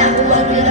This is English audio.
I'm Let me